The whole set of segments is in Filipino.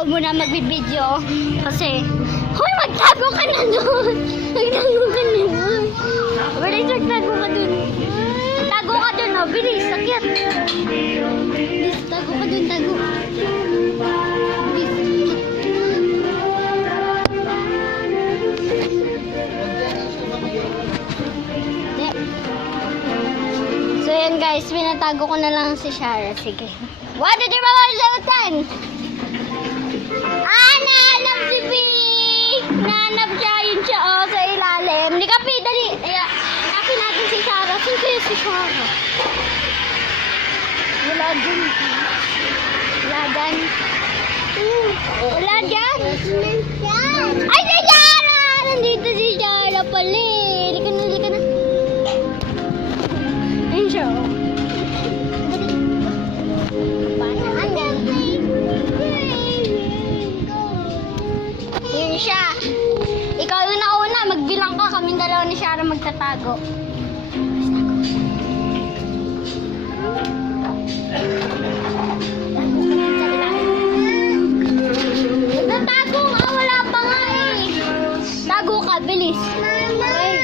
ako muna magbibideo. Kasi, Hoy, magtago ka na doon! Magtago ka na doon! Bilis, magtago ka doon! Tago ka doon, oh. Bilis, sakit! Bilis, tago ka doon, tago. So yan guys, pinatago ko na lang si Shara. Sige. 1, 2, 3, 4, 5, 6, 7! Ah, nahanap si B! Nahanap siya, yun siya, oh, sa ilalim. Hindi ka, P, dali. Hanapin natin si Shara. Saan kaya si Shara? Wala dyan. Wala dyan. Siya. Ikaw yung nauna, magbilang ka. Kaming dalawa ni Shara magtatago. Nagtatago nga, wala pa nga eh. Tago ka, bilis. Okay.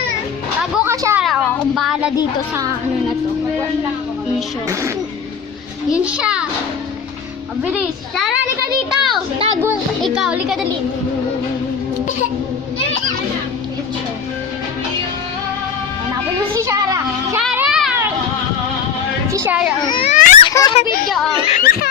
Tago ka, Shara. O, kung bahala dito sa ano na to. Siya. Yun siya. Mabilis. Shara, lika dito. Tago. Ikaw, lika dali. Hanapin mo si Shara. Shara! Si Shara. Oh. Video, oh.